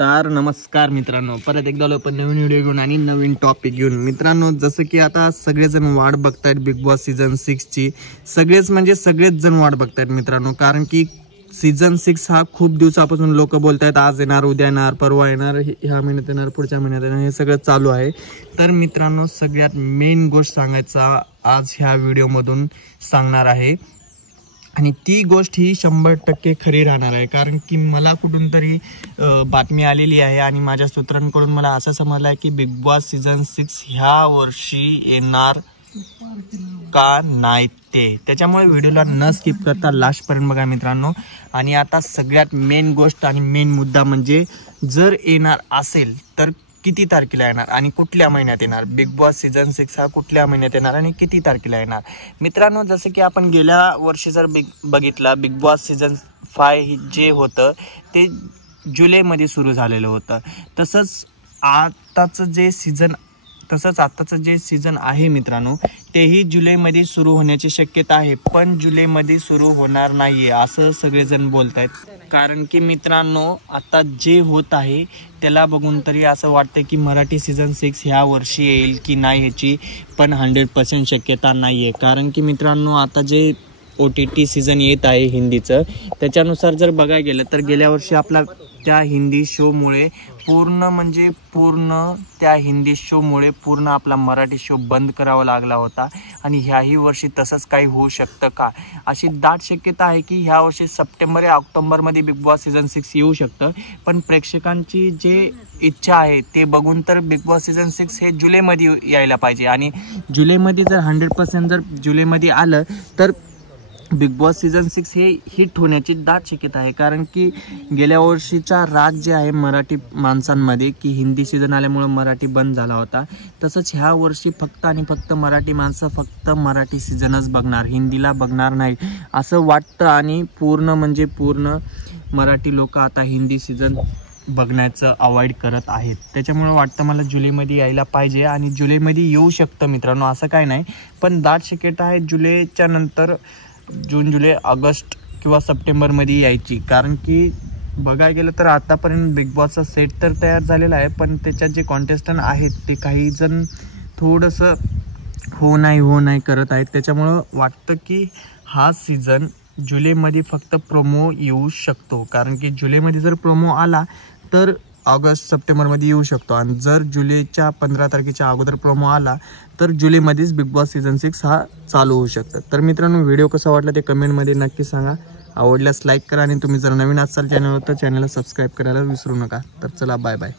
तर नमस्कार मित्रांनो, परत एकदा आलो आपण नवीन व्हिडिओ घेऊन आणि नवीन टॉपिक घेऊन। मित्रांनो, जसं की आता सगळेजण वाट बघतायत बिग बॉस सीझन 6 ची। सगळेच जण वाट बघतायत मित्रांनो, कारण की सीझन 6 हा खूप दिवसापासून लोक बोलतायत आज येणार, उद्या येणार, परवा येणार, ह्या महिन्यात येणार, पुढच्या महिन्यात येणार, हे सगळं चालू आहे। तर मित्रांनो, सगळ्यात मेन गोष्ट सांगायचा आज ह्या व्हिडिओ मधून सांगणार आहे आणि ती गोष्ट ही 100% खरी राहणार आहे, कारण की मला कुठून तरी बातमी आलेली आहे आणि माझ्या सूत्रांकडून मला असं समजलं आहे की बिग बॉस सीझन 6 ह्या वर्षी येणार का नाही ते। त्याच्यामुळे व्हिडिओला न स्किप करता लास्ट पर्यंत बघा मित्रांनो। आणि आता सगळ्यात मेन गोष्ट आणि मेन मुद्दा म्हणजे जर येणार असेल तर किती तारखेला येणार आणि कुठल्या महिन्यात येणार, बिग बॉस सीझन 6 हा कुठल्या महिन्यात येणार आणि किती तारखेला येणार। मित्रांनो, जसं की आपण गेल्या वर्षी जर बघितला बिग बॉस सीझन 5 जे होतं ते जुलैमध्ये सुरू झालेलं होतं। तसंच आताचं जे सीझन आहे मित्रांनो, तेही जुलैमध्ये सुरू होण्याची शक्यता आहे, पण जुलैमध्ये सुरू होणार नाहीये असं सगळेजण बोलतायत। कारण की मित्रांनो, आता जे होत आहे त्याला बघून तरी असं वाटतं की मराठी सीझन 6 ह्या वर्षी येईल की नाही ह्याची पण 100% शक्यता नाहीये। कारण की मित्रांनो, आता जे OTT सीझन येत आहे हिंदीचं, त्याच्यानुसार जर बघायला गेलं तर गेल्या वर्षी आपला त्या हिंदी शोमुळे पूर्ण आपला मराठी शो बंद करावा लागला होता आणि ह्याही वर्षी तसंच काही होऊ शकतं का, अशी दाट शक्यता आहे की ह्या वर्षी सप्टेंबर या ऑक्टोबरमध्ये बिग बॉस सीझन 6 येऊ शकतं। पण प्रेक्षकांची जे इच्छा आहे ते बघून तर बिग बॉस सीझन 6 हे जुलैमध्ये यायला पाहिजे आणि जुलैमध्ये जर 100% जर जुलैमध्ये आलं तर बिग बॉस सीझन 6 हे हिट होण्याची दाट शक्यता आहे। कारण की गेल्या वर्षीचा राग जे आहे मराठी माणसांमध्ये की हिंदी सीझन आल्यामुळे मराठी बंद झाला होता, तसंच ह्या वर्षी फक्त आणि फक्त मराठी माणसं फक्त मराठी सीझनच बघणार, हिंदीला बघणार नाही असं वाटतं आणि पूर्ण मराठी लोक आता हिंदी सीझन बघण्याचं अवॉइड करत आहेत। त्याच्यामुळे वाटतं मला जुलैमध्ये यायला पाहिजे आणि जुलैमध्ये येऊ शकतं मित्रांनो, असं काय नाही, पण दाट शक्यता आहे जुलैच्या नंतर जून, जुलै, ऑगस्ट किंवा सप्टेंबरमध्ये यायची। कारण की बघायला गेलं तर आतापर्यंत बिग बॉसचा सेट तर तयार झालेला आहे, पण त्याच्यात जे कॉन्टेस्टंट आहेत ते काही जण थोडंसं हो नाही करत आहेत। त्याच्यामुळं वाटतं की हा सीझन जुलैमध्ये फक्त प्रोमो येऊ शकतो, कारण की जुलैमध्ये जर प्रोमो आला तर ऑगस्ट सप्टेंबरमध्ये येऊ शकतो आणि जर जुलैच्या 15 तारखेच्या अगोदर प्रोमो आला तर जुलैमध्येच बिग बॉस सीझन 6 हा चालू होऊ शकतं। तर मित्रांनो, व्हिडिओ कसा वाटला ते कमेंटमध्ये नक्की सांगा। आवडल्यास लाईक करा आणि तुम्ही जर नवीन असाल चॅनलवर तर चॅनलला सबस्क्राईब करायला विसरू नका। तर चला, बाय बाय।